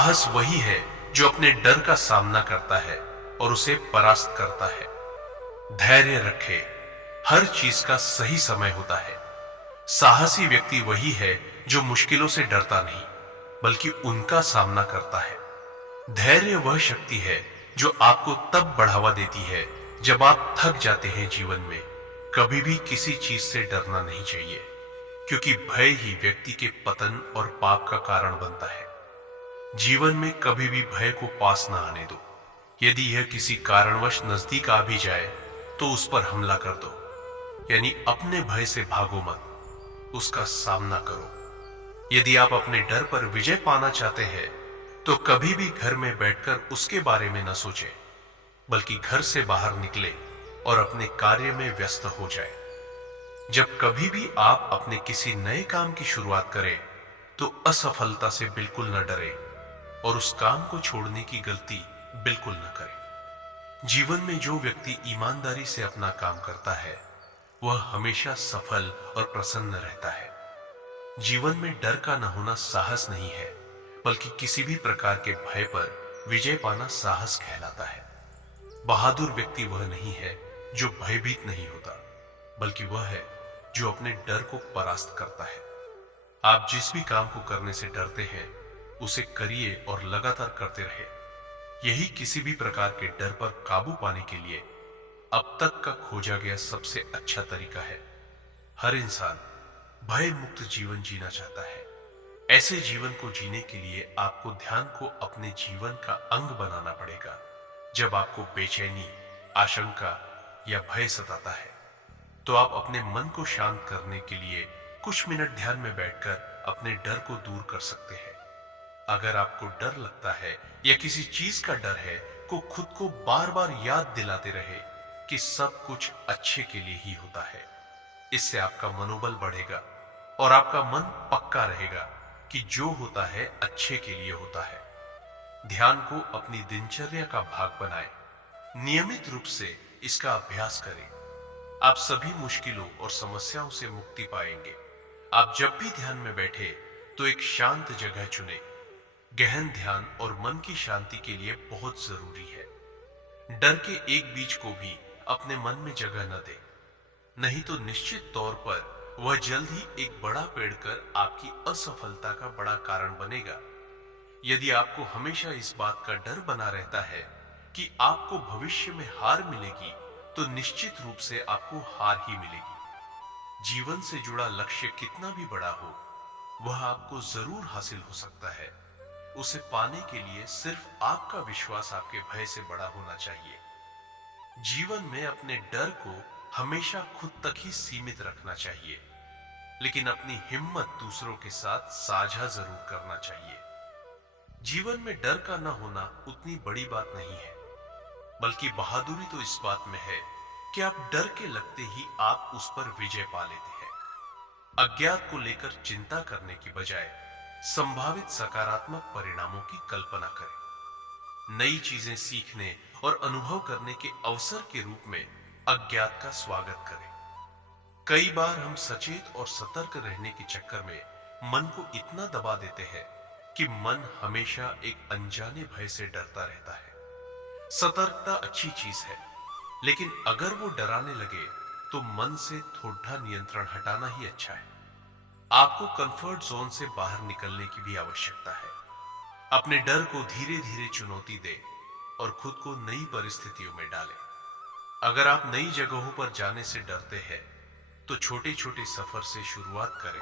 साहस वही है जो अपने डर का सामना करता है और उसे परास्त करता है। धैर्य रखे, हर चीज का सही समय होता है। साहसी व्यक्ति वही है जो मुश्किलों से डरता नहीं बल्कि उनका सामना करता है। धैर्य वह शक्ति है जो आपको तब बढ़ावा देती है जब आप थक जाते हैं। जीवन में कभी भी किसी चीज से डरना नहीं चाहिए, क्योंकि भय ही व्यक्ति के पतन और पाप का कारण बनता है। जीवन में कभी भी भय को पास न आने दो। यदि यह किसी कारणवश नजदीक आ भी जाए तो उस पर हमला कर दो, यानी अपने भय से भागो मत, उसका सामना करो। यदि आप अपने डर पर विजय पाना चाहते हैं तो कभी भी घर में बैठकर उसके बारे में न सोचें, बल्कि घर से बाहर निकले और अपने कार्य में व्यस्त हो जाए। जब कभी भी आप अपने किसी नए काम की शुरुआत करें तो असफलता से बिल्कुल न डरें और उस काम को छोड़ने की गलती बिल्कुल न करें। जीवन में जो व्यक्ति ईमानदारी से अपना काम करता है वह हमेशा सफल और प्रसन्न रहता है। जीवन में डर का न होना साहस नहीं है, बल्कि किसी भी प्रकार के भय पर विजय पाना साहस कहलाता है। बहादुर व्यक्ति वह नहीं है जो भयभीत नहीं होता, बल्कि वह है जो अपने डर को परास्त करता है। आप जिस भी काम को करने से डरते हैं उसे करिए और लगातार करते रहे। यही किसी भी प्रकार के डर पर काबू पाने के लिए अब तक का खोजा गया सबसे अच्छा तरीका है। हर इंसान भय मुक्त जीवन जीना चाहता है। ऐसे जीवन को जीने के लिए आपको ध्यान को अपने जीवन का अंग बनाना पड़ेगा। जब आपको बेचैनी, आशंका या भय सताता है तो आप अपने मन को शांत करने के लिए कुछ मिनट ध्यान में बैठकर अपने डर को दूर कर सकते हैं। अगर आपको डर लगता है या किसी चीज का डर है तो खुद को बार बार याद दिलाते रहे कि सब कुछ अच्छे के लिए ही होता है। इससे आपका मनोबल बढ़ेगा और आपका मन पक्का रहेगा कि जो होता है अच्छे के लिए होता है। ध्यान को अपनी दिनचर्या का भाग बनाएं। नियमित रूप से इसका अभ्यास करें। आप सभी मुश्किलों और समस्याओं से मुक्ति पाएंगे। आप जब भी ध्यान में बैठे तो एक शांत जगह चुनें। गहन ध्यान और मन की शांति के लिए बहुत जरूरी है। डर के एक बीज को भी अपने मन में जगह न दे, नहीं तो निश्चित तौर पर वह जल्द ही एक बड़ा पेड़ कर आपकी असफलता का बड़ा कारण बनेगा। यदि आपको हमेशा इस बात का डर बना रहता है कि आपको भविष्य में हार मिलेगी तो निश्चित रूप से आपको हार ही मिलेगी। जीवन से जुड़ा लक्ष्य कितना भी बड़ा हो वह आपको जरूर हासिल हो सकता है। उसे पाने के लिए सिर्फ आपका विश्वास आपके भय से बड़ा होना चाहिए। जीवन में अपने डर को हमेशा खुद तक ही सीमित रखना चाहिए, लेकिन अपनी हिम्मत दूसरों के साथ साझा जरूर करना चाहिए। जीवन में डर का न होना उतनी बड़ी बात नहीं है, बल्कि बहादुरी तो इस बात में है कि आप डर के लगते ही आप उस पर विजय पा लेते हैं। अज्ञात को लेकर चिंता करने की बजाय संभावित सकारात्मक परिणामों की कल्पना करें। नई चीजें सीखने और अनुभव करने के अवसर के रूप में अज्ञात का स्वागत करें। कई बार हम सचेत और सतर्क रहने के चक्कर में मन को इतना दबा देते हैं कि मन हमेशा एक अनजाने भय से डरता रहता है। सतर्कता अच्छी चीज है, लेकिन अगर वो डराने लगे तो मन से थोड़ा नियंत्रण हटाना ही अच्छा है। आपको कंफर्ट जोन से बाहर निकलने की भी आवश्यकता है। अपने डर को धीरे धीरे चुनौती दें और खुद को नई परिस्थितियों में डालें। अगर आप नई जगहों पर जाने से डरते हैं तो छोटे छोटे सफर से शुरुआत करें।